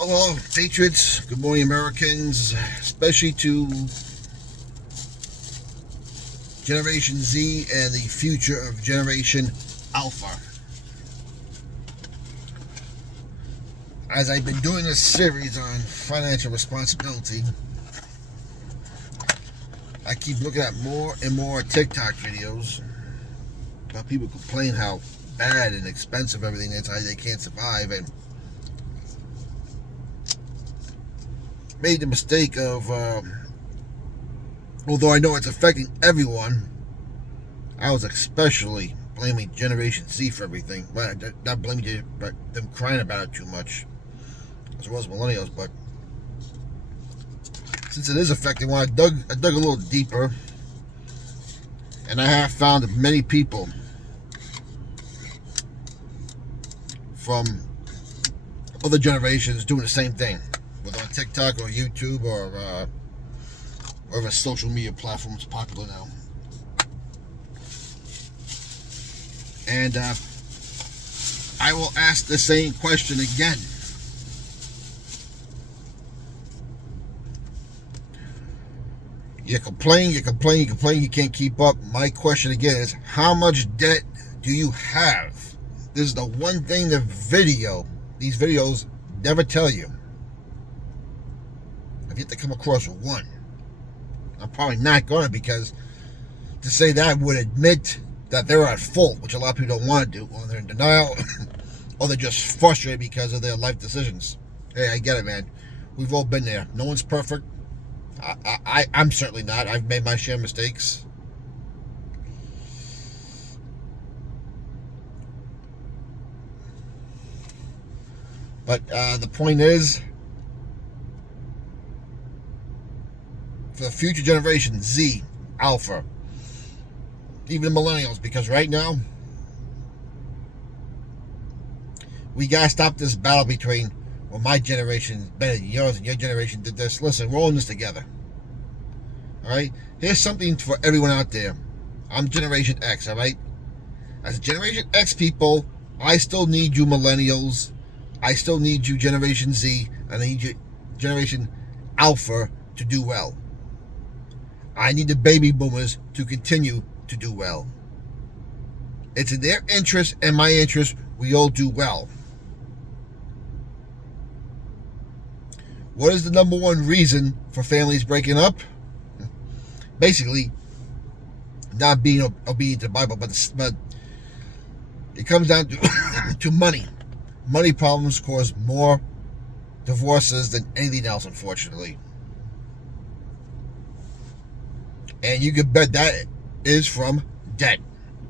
Hello, Patriots. Good morning, Americans, especially to Generation Z and the future of Generation Alpha. As I've been doing this series on financial responsibility, I keep looking at more and more TikTok videos about people complain how bad and expensive everything is, how they can't survive, and made the mistake of, although I know it's affecting everyone, I was especially blaming Generation Z for everything. Well, not blaming you, but them crying about it too much, as well as millennials. But since it is affecting one, I dug a little deeper, and I have found many people from other generations doing the same thing, whether on TikTok or YouTube or whatever social media platform is popular now. And I will ask the same question again. You complain, you can't keep up. My question again is, how much debt do you have? This is the one thing these videos never tell you. I've yet to come across one. I'm probably not going to, because to say that would admit that they're at fault, which a lot of people don't want to do, or they're in denial, or they're just frustrated because of their life decisions. Hey, I get it, man. We've all been there. No one's perfect. I'm certainly not. I've made my share of mistakes. But the point is, for the future generation, Z, Alpha, even the millennials, because right now, we got to stop this battle between, well, my generation is better than yours and your generation did this. Listen, we're all in this together. All right? Here's something for everyone out there. I'm Generation X, all right? As Generation X people, I still need you millennials. I still need you Generation Z. And I need you Generation Alpha to do well. I need the baby boomers to continue to do well. It's in their interest and my interest we all do well. What is the number one reason for families breaking up? Basically, not being obedient to the Bible, but it comes down to money. Money problems cause more divorces than anything else, unfortunately. And you can bet that is from debt,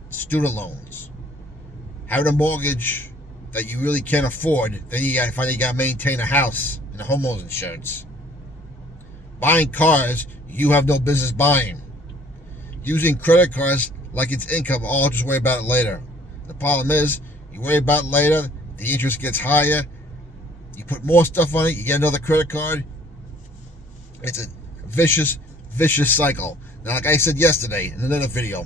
student loans, having a mortgage that you really can't afford. Then you got to maintain a house and a homeowner's insurance. Buying cars you have no business buying. Using credit cards like it's income. Oh, just worry about it later. The problem is, you worry about it later, the interest gets higher, you put more stuff on it, you get another credit card. It's a vicious cycle. Now, like I said yesterday in another video,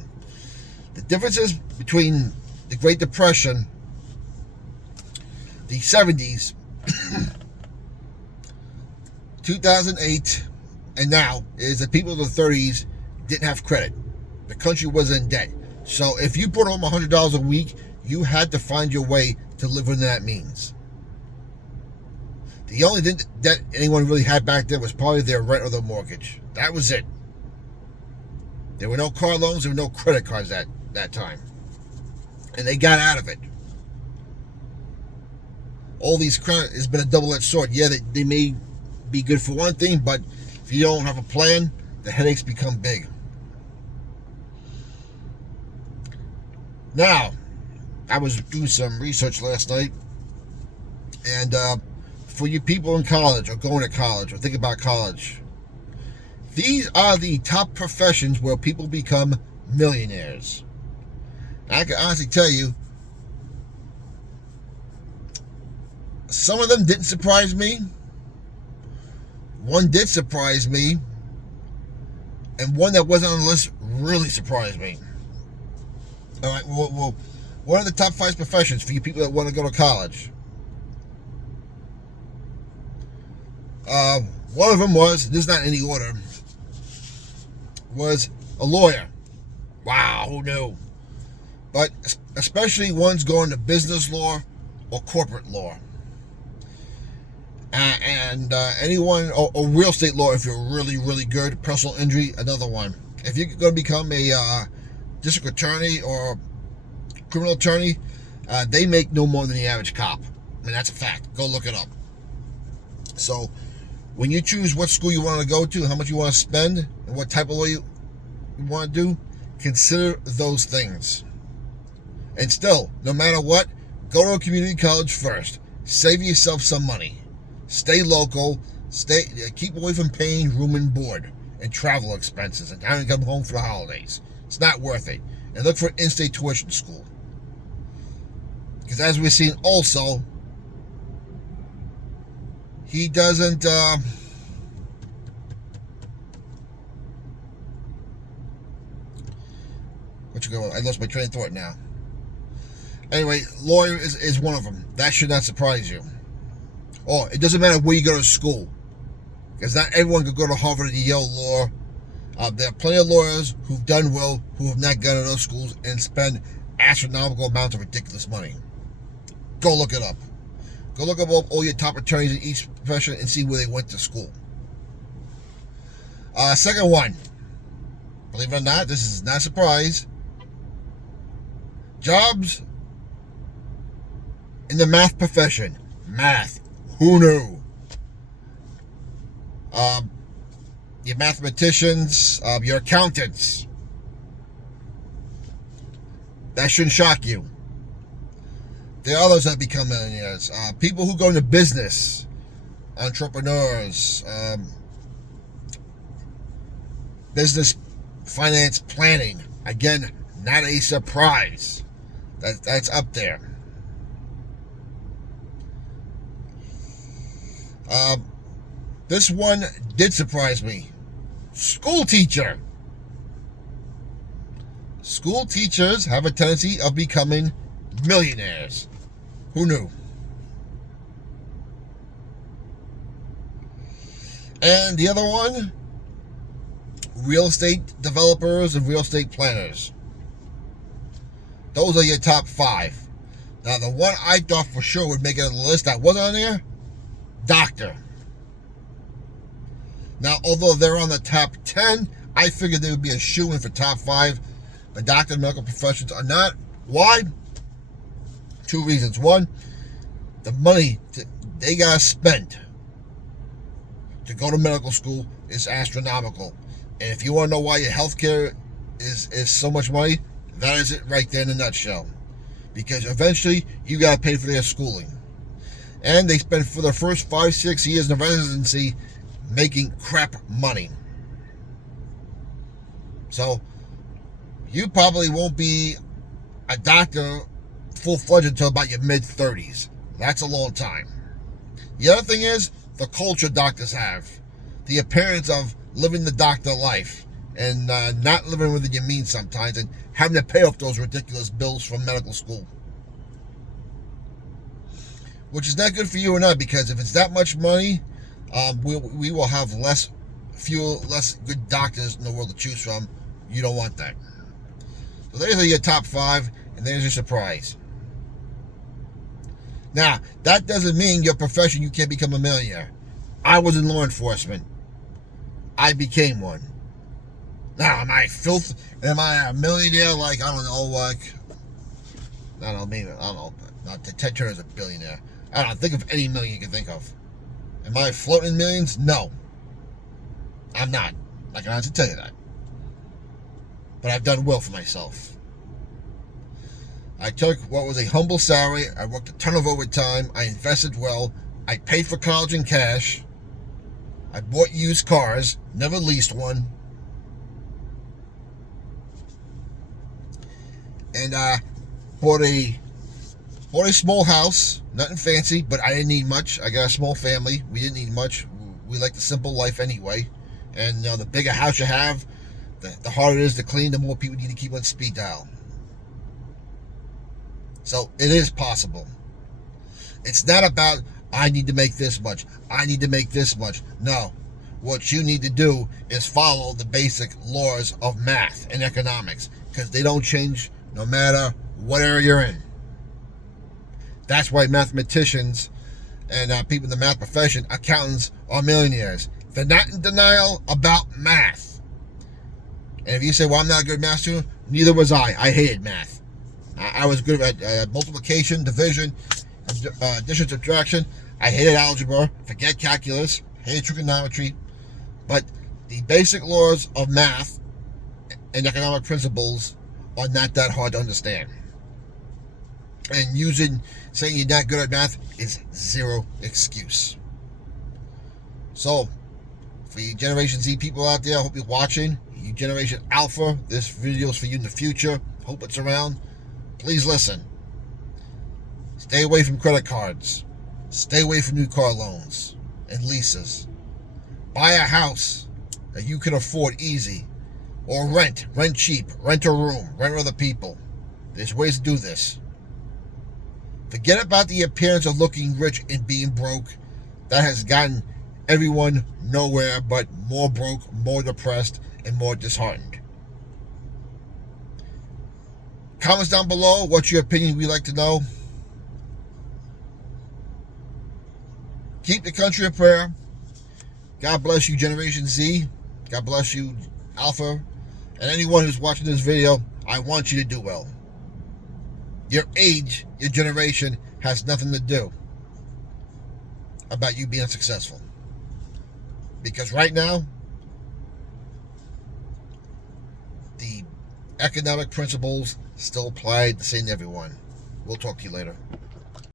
the differences between the Great Depression, the 70s, 2008, and now is that people in the 30s didn't have credit. The country was in debt. So if you put home $100 a week, you had to find your way to live within that means. The only thing that anyone really had back then was probably their rent or their mortgage. That was it. There were no car loans, there were no credit cards that time. And they got out of it. All these credit has been a double-edged sword. Yeah, they may be good for one thing, but if you don't have a plan, the headaches become big. Now, I was doing some research last night, and for you people in college or going to college or think about college, these are the top professions where people become millionaires. And I can honestly tell you, some of them didn't surprise me. One did surprise me, and one that wasn't on the list really surprised me. All right, well, what are the top 5 professions for you people that want to go to college? Uh, One of them was, this is not in any order, was a lawyer. Wow, who knew? But especially ones going to business law or corporate law. And anyone, or real estate law if you're really, really good. Personal injury, another one. If you're going to become a district attorney or criminal attorney, they make no more than the average cop. I mean, that's a fact. Go look it up. So when you choose what school you want to go to, how much you want to spend, and what type of law you want to do, consider those things. And still, no matter what, go to a community college first. Save yourself some money. Stay local. Keep away from paying room and board and travel expenses and having to come home for the holidays. It's not worth it. And look for in-state tuition school. Because as we've seen also, he doesn't... I lost my train of thought now. Anyway, lawyer is one of them. That should not surprise you. Oh, it doesn't matter where you go to school. Because not everyone could go to Harvard and Yale Law. There are plenty of lawyers who've done well, who have not gone to those schools and spend astronomical amounts of ridiculous money. Go look it up. Go look up all your top attorneys in each profession and see where they went to school. Second one. Believe it or not, this is not a surprise. Jobs in the math profession. Math. Who knew? Your mathematicians, your accountants. That shouldn't shock you. There are others that become millionaires. People who go into business, entrepreneurs, business finance planning. Again, not a surprise. That's up there. This one did surprise me. School teacher. School teachers have a tendency of becoming millionaires. Who knew? And the other one, real estate developers and real estate planners. Those are your top 5. Now, the one I thought for sure would make it on the list that wasn't on there, doctor. Now, although they're on the top 10, I figured they would be a shoo-in for top 5. But doctor and medical professions are not. Why? 2 reasons. One, the money they got to spend to go to medical school is astronomical. And if you want to know why your healthcare is so much money, that is it right there in a nutshell. Because eventually, you got to pay for their schooling. And they spend for the first 5-6 years of residency making crap money. So, you probably won't be a doctor full-fledged until about your mid-30s. That's a long time. The other thing is the culture doctors have. The appearance of living the doctor life and not living within your means sometimes and having to pay off those ridiculous bills from medical school. Which is not good for you or not, because if it's that much money, we will have less good doctors in the world to choose from. You don't want that. So there's your top 5, and there's your surprise. Now, that doesn't mean your profession you can't become a millionaire. I was in law enforcement. I became one. Now, am I a millionaire? Like, I don't know, not Ted Turner's a billionaire. I don't know, think of any million you can think of. Am I floating millions? No. I'm not. I can honestly tell you that. But I've done well for myself. I took what was a humble salary. I worked a ton of overtime. I invested well. I paid for college in cash. I bought used cars. Never leased one. And bought a small house. Nothing fancy, but I didn't need much. I got a small family. We didn't need much. We like the simple life anyway. And the bigger house you have, the harder it is to clean, the more people need to keep on speed dial. So it is possible. It's not about I need to make this much. I need to make this much. No. What you need to do is follow the basic laws of math and economics, because they don't change no matter what area you're in. That's why mathematicians and people in the math profession, accountants, are millionaires. They're not in denial about math. And if you say, well, I'm not a good math student, neither was I. I hated math. I was good at multiplication, division, addition, subtraction. I hated algebra, forget calculus, hated trigonometry. But the basic laws of math and economic principles are not that hard to understand. And saying you're not good at math is zero excuse. So, for you Generation Z people out there, I hope you're watching. You Generation Alpha, this video is for you in the future. Hope it's around. Please listen. Stay away from credit cards. Stay away from new car loans and leases. Buy a house that you can afford easy. Or rent cheap, rent a room, rent with other people. There's ways to do this. Forget about the appearance of looking rich and being broke. That has gotten everyone nowhere but more broke, more depressed, and more disheartened. Comments down below. What's your opinion? We'd like to know. Keep the country in prayer. God bless you, Generation Z. God bless you, Alpha. And anyone who's watching this video, I want you to do well. Your age, your generation, has nothing to do about you being successful. Because right now, the economic principles still apply the same to everyone. We'll talk to you later.